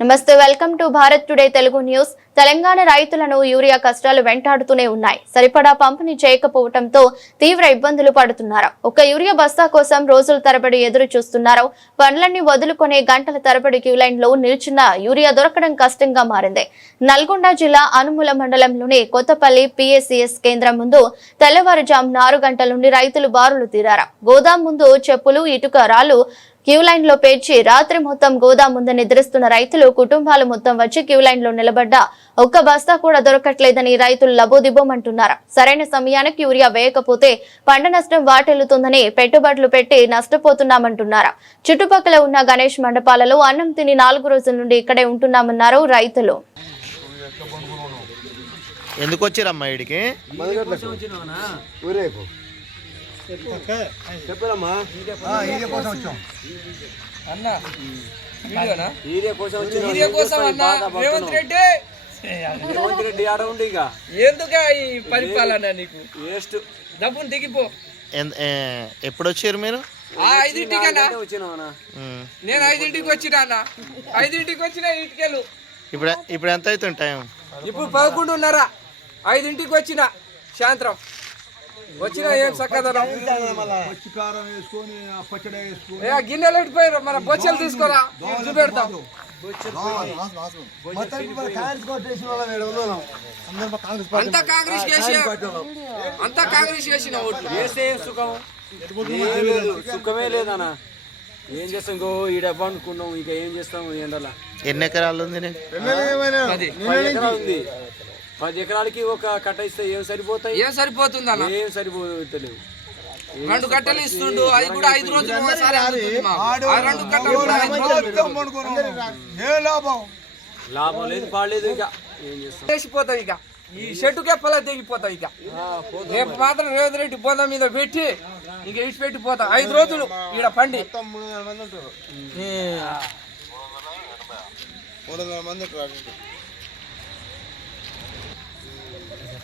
నమస్తే welcome to Bharat today Telugu news. Telangana రైతులను urea కష్టాలు వెంటాడుతూనే ఉన్నాయి. సరిపడా పంపిణీ చేయకపోవడంతో తీవ్ర ఇబ్బందులు పడుతున్నారు. ఒక యూరియా బస్తా కోసం రోజుల తరబడి ఎదురు చూస్తున్నారు పనులన్నీ వదులుకునే గంటల తరబడి క్యూ లైన్లో నిల్చున్న యూరియా దొరకడం కష్టంగా మారింది. నల్గొండ జిల్లా అనుముల మండలంలోని కొత్తపల్లి పిఎస్సిఎస్ కేంద్రం ముందు తెల్లవారుజాము ఆరు గంటల నుండి రైతులు బారులు తీరారు. గోదాం ముందు చెప్పులు ఇటుక రాళ్ళు క్యూ లైన్లో పేర్చి రాత్రి మొత్తం గోదాం ముందు నిద్రిస్తున్న రైతులు కుటుంబాలు మొత్తం వచ్చి క్యూ లైన్లో నిలబడ్డ ఒక్క బస్తా కూడా దొరకట్లేదని రైతులు లబోదిబోమంటున్నారు సరైన సమయానికి యూరియా వేయకపోతే పంట నష్టం వాటిల్లుతుందని పెట్టుబడులు పెట్టి నష్టపోతున్నామంటున్నారు. చుట్టుపక్కల ఉన్న గణేష్ మండపాలలో అన్నం తిని నాలుగు రోజుల నుండి ఇక్కడే ఉంటున్నామన్నారు రైతులు. ఎందుకు వచ్చిరమ్మా ఊరేపు చెప్పరమ్మా కోసం వచ్చాం. అన్న. వీడియోనా? ఈడే కోసం వచ్చిన వీడియో కోసం అన్న. రేవంత్ రెడ్డి! రేవంత్ రెడ్డి ఆడ ఉండి ఇక. ఎందుక ఈ పరిపాలన నీకు? వేస్ట్. డబ్బును దిగిపో. ఎప్పుడు వచ్చారు మీరు? ఉమ్. నేను ఐదింటికి వచ్చిన అన్న? ఐదింటికి వచ్చిన ఇంటికెళ్ళు ఇప్పుడు ఇప్పుడు ఎంత అవుతుంది టైం? ఇప్పుడు పదకొండున్నర. ఐదింటికి వచ్చిన. సాయంత్రం. వచ్చిన ఏం చక్కదనం కారం వేసుకొని పచ్చడి గిన్నెలు పెట్టిపోయారు మన బొచ్చలు తీసుకోరా. చూపెడతాం. ఈడ అంతా కాంగ్రెస్ చేసి అంతా కాంగ్రెస్ చేసిన ఓట్లు? చేస్తే ఏం సుఖం సుఖమే లేదన్నా. ఏం చేస్తాం ఇంకో ఈ డబ్బా అనుకున్నాం ఇంకా ఏం చేస్తాం ఎండల? ఎన్ని ఎకరాలు ఉంది. పది ఎకరాలకి ఒక కట్ట ఇస్తే ఏం సరిపోతాయి? ఏం సరిపోతుంది అన్న? ఏం సరిపోతలేవు రెండు కట్టలు ఇస్తుండు అది కూడా ఐదు రోజులు ఒకసారి రెండు కట్టలు కూడా ఐదు రోజులు లాభం? లేదు పాడలేదు ఇక. ఏం చేస్తాం? ఇక. ఈ చెట్టుకే పొల తెగిపోతాం ఇక. రేపు మాత్రం రేవంత్ రెడ్డి బోధ మీద పెట్టి ఇంక ఇచ్చి పెట్టిపోతాం ఐదు రోజులు ఈడ పండి.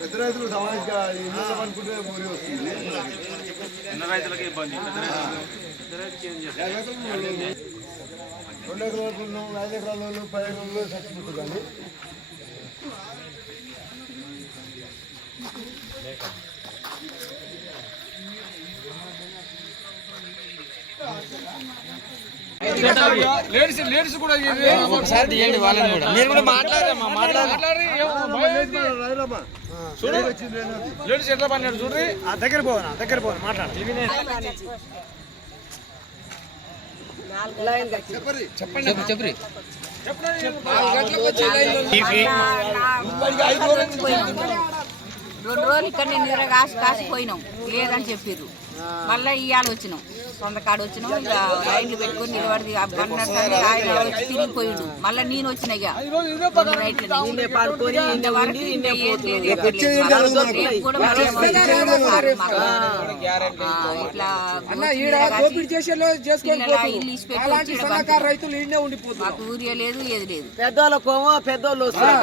పెద్ద రైతులు సమాజంగా అనుకుంటే ఊరి వస్తుంది. చిన్న రైతులకి ఇబ్బంది రెండు ఎకరాలు ఉన్నాం. ఐదు ఎకరాల వాళ్ళు పది ఎకరాలు చచ్చిపోతుంది లేడీస్ లేడీస్ కూడా ఒకసారి తీయండి వాళ్ళని కూడా. మీరు కూడా మాట్లాడమ్మా మాట్లాడి చూడు. లేడీస్ ఎట్లా పన్నాడు చూడ్రి దగ్గర పోనా దగ్గర పోనా మాట్లాడు. చెప్పండి. రెండు రోజులు ఇక్కడ నిద్ర కాసి కాసిపోయినాం లేదని చెప్పారు మళ్ళీ ఇవాళ వచ్చినాం. సొంత కాడ వచ్చినాం ఇక లైన్లు పెట్టుకొని నిలబడి సార్లు ఆయన వచ్చి తిరిగిపోయిండు. మళ్ళీ నేను వచ్చిన ఇక. లేదు, మాకు. ఊరియా ఏది లేదు. పెద్దోళ్ళు వస్తారు.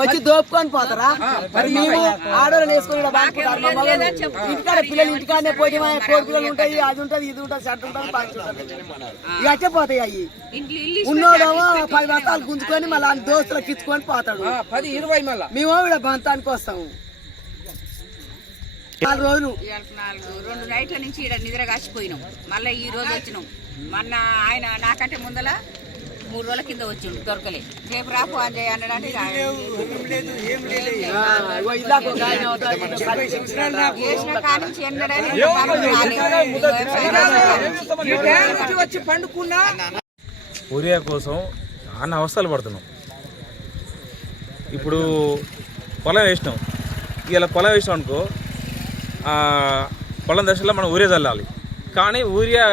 వచ్చి దోపుకొని పోతారా? మరి మేము ఆడోళ్ళని వేసుకొని. ఇంటికాడ పిల్లలు ఇంటికాడనే పోయి కోడి పిల్లలు ఉంటాయి అది ఉంటుంది ఇది ఉంటుంది. షర్ట్ ఉంటుంది ఉంటుంది. ఇక అట్టే పోతాయి అవి ఉన్నోడేమో పది బస్తాలు గుంజుకొని మళ్ళీ వాళ్ళ దోస్తులకు ఇచ్చుకొని పోతాడు. పది ఇరవై మళ్ళా. మేము ఇక్కడ బంతానికి వస్తాము నాలుగు రోజులు. నాలుగు రెండు నైట్ల నుంచి ఇక్కడ నిద్ర కాసిపోయినాం మళ్ళీ ఈ రోజు వచ్చినాం. మొన్న ఆయన నాకంటే ముందల మూడు రోజుల కింద వచ్చిండు దొరకలే రేపు రాపు అంజయ్. చేసిన కాడి నుంచి ఎన్నడని వచ్చి పండుకున్నా యూరియా కోసం అన్న అవస్థలు పడుతున్నాం. ఇప్పుడు పొలం వేసినాం. ఇలా పొలం వేసినాం అనుకో ఆ, పొలం దశలో మనం ఊరియా చల్లాలి. కానీ ఊరియా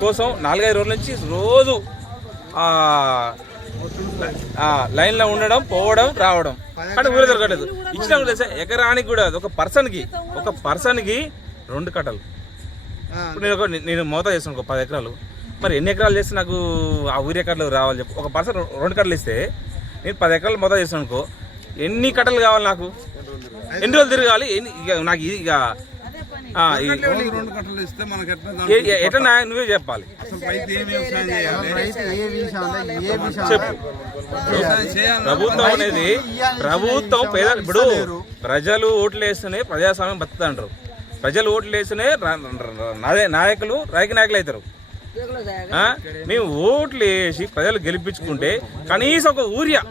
కోసం నాలుగైదు రోజుల నుంచి రోజు లైన్లో ఉండడం పోవడం రావడం. కానీ ఊరే దొరకలేదు ఇచ్చిన కూడా ఎకరానికి కూడా ఒక పర్సన్కి ఒక పర్సన్కి రెండు కట్టలు. ఇప్పుడు నేను ఒక నేను మోతా చేస్తాను ఒక పది ఎకరాలు. మరి ఎన్ని ఎకరాలు చేస్తే నాకు ఆ ఊరి ఎకరాలు రావాలి చెప్పు. ఒక పర్సన్ రెండు కట్టలు ఇస్తే నేను పది ఎకరాలు మోతా చేస్తాను అనుకో ఎన్ని కట్టలు కావాలి నాకు? ఎన్ని రోజులు తిరగాలి? ఎన్ని ఇక నాకు ఇది ఇక ఎట్లా నువ్వే చెప్పాలి. ప్రభుత్వం అనేది ప్రభుత్వం పేద ఇప్పుడు ప్రజలు ఓట్లు వేస్తేనే ప్రజాస్వామ్యం బతుకుతా అంటారు. ప్రజలు ఓట్లు వేస్తేనే నాయకులు రాజకీయ నాయకులు అవుతారు? మేము ఓట్లు వేసి ప్రజలు గెలిపించుకుంటే కనీసం ఒక ఊరియా.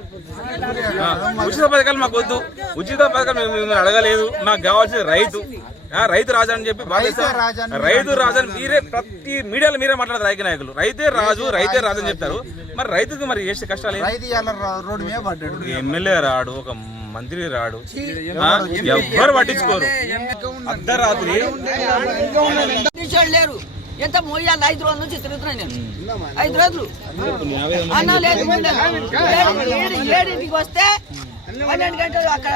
ఉచిత పథకాలు మాకు వద్దు. ఉచిత పథకాలు మేము అడగలేదు. మాకు కావాల్సింది రైతు. రైతు రాజు అని చెప్పి రైతు రాజు అని మీరే ప్రతి మీడియాలో మీరే మాట్లాడతారు రాజకీయ నాయకులు. రైతే రాజు రైతే రాజు అని చెప్తారు. మరి రైతుకి మరి చేసే కష్టాలు ఎమ్మెల్యే రాడు ఒక మంత్రి రాడు. ఆ, ఎవ్వరు పట్టించుకోరు. అర్ధరాత్రి లేరు ఎంత మోయాలి? ఐదు రోజుల నుంచి తిరుగుతున్నాను నేను. ఐదు రోజులు. అన్నం లేదు ఏడింటికి వస్తే పన్నెండు గంటలు అక్కడ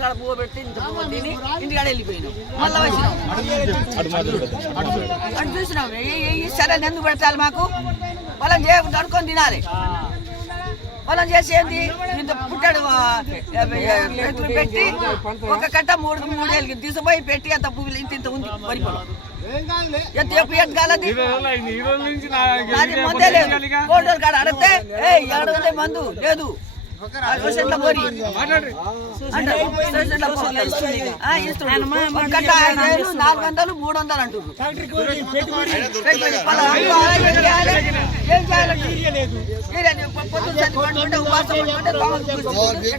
కాడ పువ్వు పెడితే ఇంత పువ్వు తిని ఇంటికాడ వెళ్ళిపోయినాం. మళ్ళీ వచ్చినాం. అటు చూసినాం సరైన ఎందుకు పెట్టాలి మాకు? పొలం చేయకుండా అనుకొని తినాలి. పొలం చేసి ఏంది? ఇంత పుట్టాడు రైతులు పెట్టి ఒక కట్ట మూడు మూడు వేలకి తీసుకుపోయి పెట్టి అంత పువ్వులు ఇంత ఇంత ఉంది. వరి పొలం ఎంత ఎప్పుడు ఎంత కాలది? అది మందే లేదు. కోటలు కాడ అడిగితే ఏ ఏడు మందు లేదు. నాలుగు వందలు మూడు వందలు అంటున్నారు ఏం చేయాలి? అవుతుంది.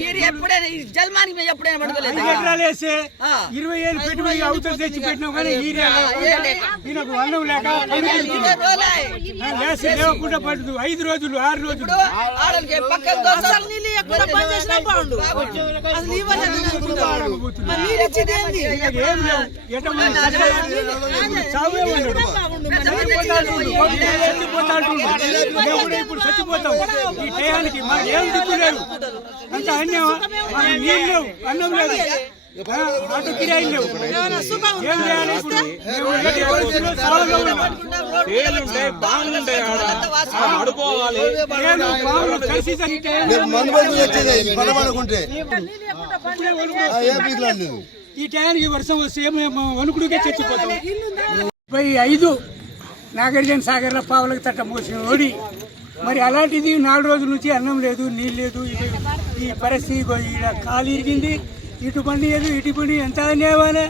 ఈరు ఎప్పుడైనా ఆ. ఇరవై ఏళ్ళు పెట్టుబడి అవతల తెచ్చి పెట్టినాం కానీ ఈ ఈయనకు అన్నం లేక ఇరవై పడుతుంది ఐదు రోజులు ఆరు రోజులు. నీళ్ళు ఎక్కడ పని చేసినా బాగుండు. అసలు నీళ్ళు దేవుడు ఇప్పుడు చచ్చిపోతాం ఈ టయానికి మన ఏం దిక్కు లేదు. అంత అన్యం నీళ్ళు లేవు అన్నం లేదు. ఆటో కిరాయిలు లేవు. ఏం చేయాలి ఈ టయానికి వర్షం వస్తే వణుకుడికే చచ్చిపోతాం. ముప్పై ఐదు నాగార్జున సాగర్లో పావులకు తట్ట మోసిన ఓడి. మరి అలాంటిది నాలుగు రోజుల నుంచి అన్నం లేదు నీళ్ళు లేదు. ఈ పరిస్థితి కాలు ఇరిగింది. ఇటు బండి లేదు ఇటు పండి ఎంత అన్యాయమానే.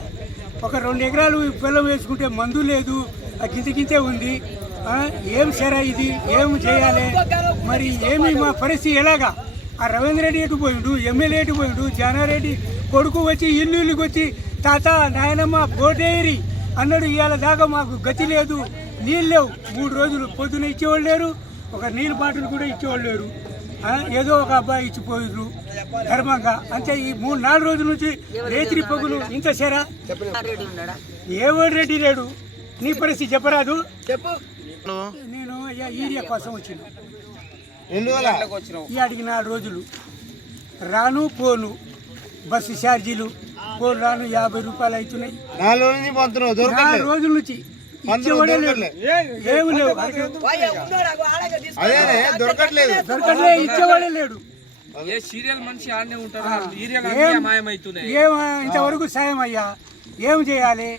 ఒక రెండు ఎకరాలు పొలం వేసుకుంటే మందు లేదు ఆ గింత గింతే ఉంది. ఏం సరే ఇది ఏం చేయాలి? మరి ఏమి మా పరిస్థితి ఎలాగా? ఆ రవీంద్ర రెడ్డి ఎటు పోయిండు? ఎమ్మెల్యే ఎటు పోయిండు? జానారెడ్డి కొడుకు వచ్చి ఇల్లు ఇల్లుకి వచ్చి తాత నాయనమ్మ బోటేరి అన్నాడు ఇవాళ దాకా మాకు గతి లేదు నీళ్ళు లేవు. మూడు రోజులు పొద్దున ఇచ్చేవాళ్ళు లేరు ఒక నీళ్ళ బాటిల్ కూడా ఇచ్చేవాళ్ళు లేరు. ఏదో ఒక అబ్బాయి ఇచ్చిపోయారు ధర్మంగా. అంతే ఈ మూడు నాలుగు రోజుల నుంచి రేత్రి పొగులు ఇంత సేరా. ఏవాడు రెడ్డి లేడు? నీ పరిస్థితి చెప్పరాదు. చెప్పు. నేను అయ్యా ఈరియా కోసం వచ్చిన. ఈ అడిగి నాలుగు రోజులు. రాను పోను. బస్సు ఛార్జీలు. పోను రాను యాభై రూపాయలు అవుతున్నాయి. రోజుల నుంచి. అదేనే దొరకట్లేదు. దొరకట్లే ఇచ్చేవాడే లేడు. ఏ సీరియల్ మనిషి ఆడనే ఉంటారు సీరియల్ ఏం మాయమవుతున్నాయి ఏం ఇంతవరకు సాయం అయ్యా. ఏం చేయాలి?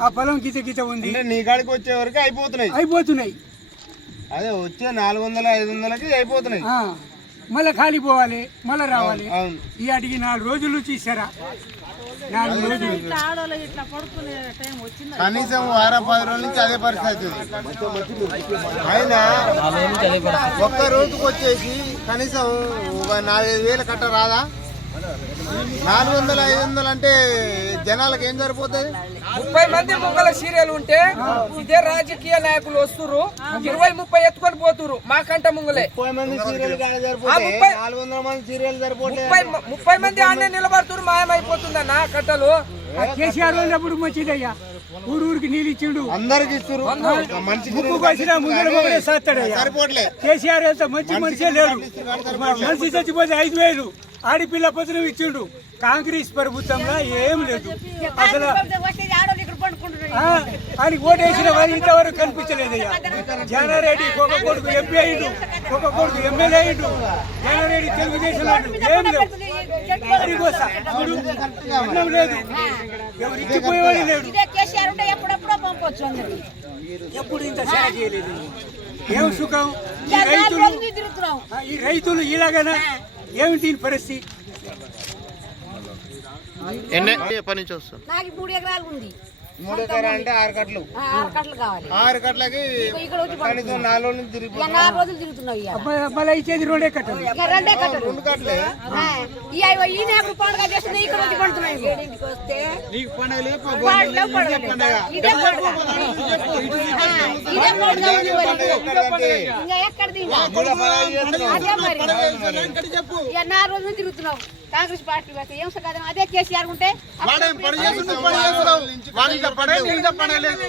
ఆ పొలం గీత గీత ఉంది. అంటే నీ కాడికి వచ్చే వరకు అయిపోతున్నాయి. అయిపోతున్నాయి. అదే వచ్చే నాలుగు వందల ఐదు వందలకి అయిపోతున్నాయి. ఆ, మళ్ళా ఖాళీ పోవాలి మళ్ళా రావాలి. ఈ అడిగి నాలుగు రోజుల రోజులు కనీసం వారం పది రోజుల నుంచి అదే పరిస్థితి అయినా ఒక్క రోజుకి వచ్చేసి కనీసం ఒక నాలుగైదు వేలు కట్ట రాదా? నాలుగు వందలు ఐదు వందలు అంటే జనాలకు ఏం సరిపోతుంది ముప్పై మంది ముంగల సీరియల్ ఉంటే ఇదే రాజకీయ నాయకులు వస్తురు ఇరవై ముప్పై ఎత్తుకొని పోతురు మాకంట ముంగలే. ముప్పై మంది సీరియల్ కాడ ఆ సరిపోతే ముప్పై- నాలుగు వందల మంది సీరియల్ సరిపోతే ముప్పై ముప్పై మంది ఆడనే నిలబడుతురు మాయమైపోతుందన్న కట్టలు ఆ కేసీఆర్ ఉన్నప్పుడు మంచిదయ్యా? ఊరు ఊరికి నీళ్ళు ఇచ్చిండు. అందరికి ఇస్తారు మంచి ముక్కు వచ్చిన ముందర సరిపోట్లే. కేసీఆర్ మంచి మనిషే లేడు. మనిషి చచ్చిపోతే ఐదు వేలు. ఆడిపిల్ల పత్రం ఇచ్చిండు. కాంగ్రెస్ ప్రభుత్వంలో ఏం లేదు. అసలు ఆ, ఆయనకి ఓటేసిన వాళ్ళు ఇంతవరకు కనిపించలేదయ్యా. జానారెడ్డి ఒక కొడుకు ఎంపీ అయ్యిండు. ఒక కొడుకు ఎమ్మెల్యే అయ్యిండు. జానారెడ్డి తెలుగుదేశం ఏం లేదు చూడు, అన్నం లేదు. ఎవరు ఇచ్చిపోయేవాడు లేడు. ఎప్పుడు ఇంత సేవ చేయలేదు. ఏం సుఖం? ఈ రైతులు ఈ రైతులు ఇలాగనా? ఏమిటి దీని పరిస్థితి? ఎన్ని ఎప్పటి నుంచి వస్తారు నాకు మూడు ఎకరాలు ఉంది. మూడు అంటే ఆరు కట్టలు. కావాలి. ఆరు కనీసం నాలుగు రోజులు తిరిగి ఇక నాలుగు రోజులు తిరుగుతున్నావు ఇవాళ మళ్ళీ ఇచ్చేది రెండే కట్టలు. ఇక రెండే కట్టలు. రెండు కట్లే ఆ, ఈ అయ్యో ఈ నేపుడు పండుగ చేస్తుంది ఇక్కడ వచ్చి పండుతున్నాయి ఏడింటికి వస్తే నీకు పండుగ పండుగ. పండుగ. ఇదే పండుగ. ఆ, ఇదే పండుగ ఉంది మరి. ఇంకా ఎక్కడిది నాలుగు రోజులు తిరుగుతున్నావు. కాంగ్రెస్ పార్టీ వస్తే ఏం కదా? అదే కేసీఆర్ ఉంటే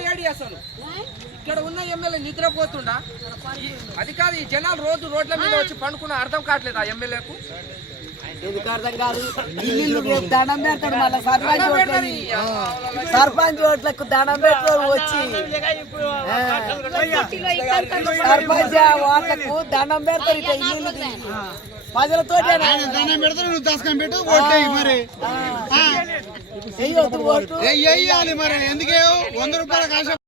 ఏడి అసలు ఇక్కడ ఉన్న ఎమ్మెల్యే నిద్రపోతుండా అది కాదు ఈ జనాలు రోజు రోడ్ల మీద వచ్చి పండుకున్న అర్థం కావట్లేదు ఆ ఎమ్మెల్యేకు ఎందుకు అర్థం కాదు ఇల్లు రేపు దండం పెడతాడు మళ్ళీ సర్పంచ్ ఓట్లని సర్పంచ్ ఓట్లకు దండం పెడతాడు వచ్చి సర్పంచ్ ఓట్లకు దండం పెడతారు ఇట్లా ఇల్లు ప్రజలతో దండం పెడితే నువ్వు దశకం పెట్టు ఓట్లేయి మరి వెయ్యొద్దు ఓటు వెయ్యాలి మరి ఎందుకే వంద రూపాయల కాశ